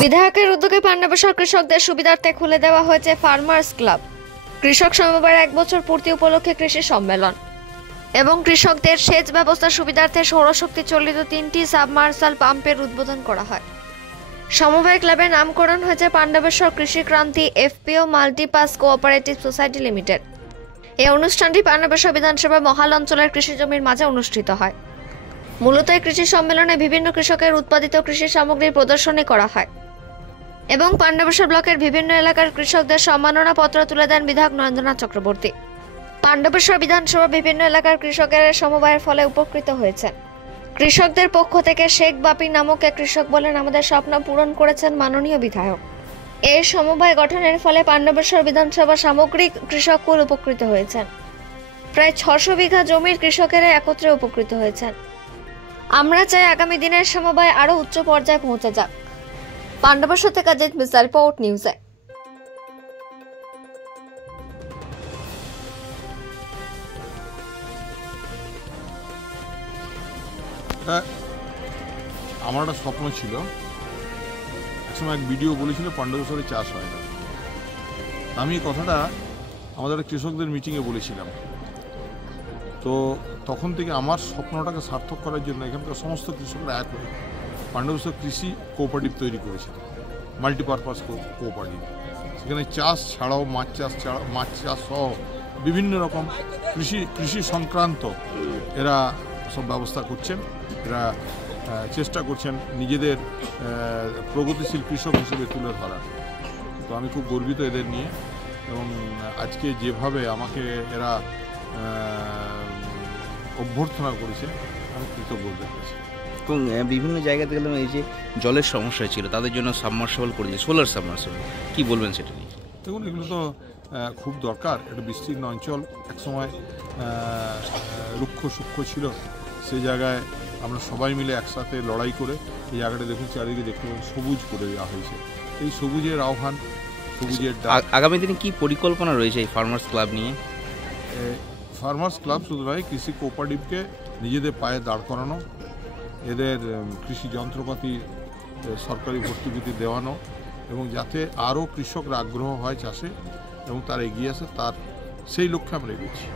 বিধায়কের উদ্যোগে পান্ডবেশ্বর কৃষকদের সুবিধার্থে খুলে দেওয়া হয়েছে ফার্মার্স ক্লাব। কৃষক সমবায়ের 1 বছর পূর্তি উপলক্ষে কৃষি সম্মেলন এবং কৃষকদের সেচ ব্যবস্থা সুবিধার্থে সৌরশক্তি চালিত 3টি সাবমার্সাল পাম্পের উদ্বোধন করা হয়। সমবায় ক্লাবের নামকরণ হয়েছে পান্ডবেশ্বর কৃষি ক্রান্তি এফপিও মাল্টিপাস কোঅপারেটিভ সোসাইটি লিমিটেড। এই অনুষ্ঠানটি পান্ডবেশ্বর বিধানসভা মহাল অঞ্চলের কৃষি জমির মাঝে অনুষ্ঠিত হয়। মূলত এই কৃষি সম্মেলনে বিভিন্ন কৃষকের উৎপাদিত কৃষি সামগ্রীর প্রদর্শনী করা হয় এবং পান্ডবেশ্বর ব্লকের বিভিন্ন এলাকার কৃষকদের সম্মাননা পত্র তুলে দেন বিধায়ক নরেন্দ্রনাথ চক্রবর্তী। পান্ডবেশ্বর বিধানসভা বিভিন্ন এলাকার কৃষকের সমবায়ের ফলে উপকৃত হয়েছে। কৃষকদের পক্ষ থেকে শেখ বাপি নামক এক কৃষক বলেন, আমাদের স্বপ্ন পূরণ করেছেন মাননীয় বিধায়ক। এই সমবায় গঠনের ফলে পান্ডবেশ্বর বিধানসভা সামগ্রিক কৃষককুল উপকৃত হয়েছেন। প্রায় 600 বিঘা জমির কৃষকেরা একত্রে উপকৃত হয়েছেন। আমরা চাই আগামী দিনের সমবায় আরো উচ্চ পর্যায়ে পৌঁছে যাক। পান্ডবেশ্বর থেকে জিৎ মিসাইল রিপোর্ট নিউজে। আমার একটা স্বপ্ন ছিল, একসময় এক ভিডিও বলেছিল পান্ডবেশ্বরে চাষ হয় না। আমি এই কথাটা আমাদের কৃষকদের মিটিংয়ে বলেছিলাম। তো তখন থেকে আমার স্বপ্নটাকে সার্থক করার জন্য এখানকার সমস্ত কৃষকরা এক হয়ে পান্ডবেশ্বর কৃষি কোঅপারেটিভ তৈরি করেছে, মাল্টিপারপাস কোঅপারেটিভ। সেখানে চাষ ছাড়াও মাছ চাষ সহ বিভিন্ন রকম কৃষি সংক্রান্ত এরা সব ব্যবস্থা করছেন। এরা চেষ্টা করছেন নিজেদের প্রগতিশীল কৃষক হিসেবে তুলে ধরার। তো আমি খুব গর্বিত এদের নিয়ে, এবং আজকে যেভাবে আমাকে এরা অভ্যর্থনা করেছে আমি কৃতজ্ঞ করেছি। এবং বিভিন্ন জায়গাতে গেলাম, এই যে জলের সমস্যা ছিল তাদের জন্য সাবমার্সিবল করেছে, সোলার সাবমার্সিবল, কি বলবেন সেটা নিয়ে? দেখুন, এগুলো তো খুব দরকার। একটা বিস্তীর্ণ অঞ্চল, একসময় রুক্ষ সূক্ষ্ম ছিল, সেই জায়গায় আমরা সবাই মিলে একসাথে লড়াই করে এই জায়গাটা দেখুন, চারিদিকে দেখতে সবুজ করে দেওয়া হয়েছে। এই সবুজের আহ্বান, সবুজের আগামী দিনে কি পরিকল্পনা রয়েছে এই ফার্মার্স ক্লাব নিয়ে? ফার্মার্স ক্লাব শুধু নয়, কৃষি কোঅপারেটিভকে নিজেদের পায়ে দাঁড় করানো, এদের কৃষি যন্ত্রপাতি সরকারি ভর্তুকিতে দেওয়ানো, এবং যাতে আরও কৃষকরা আগ্রহ হয় চাষে এবং তারা এগিয়ে আসে, তার সেই লক্ষ্যে আমরা এগোচ্ছি।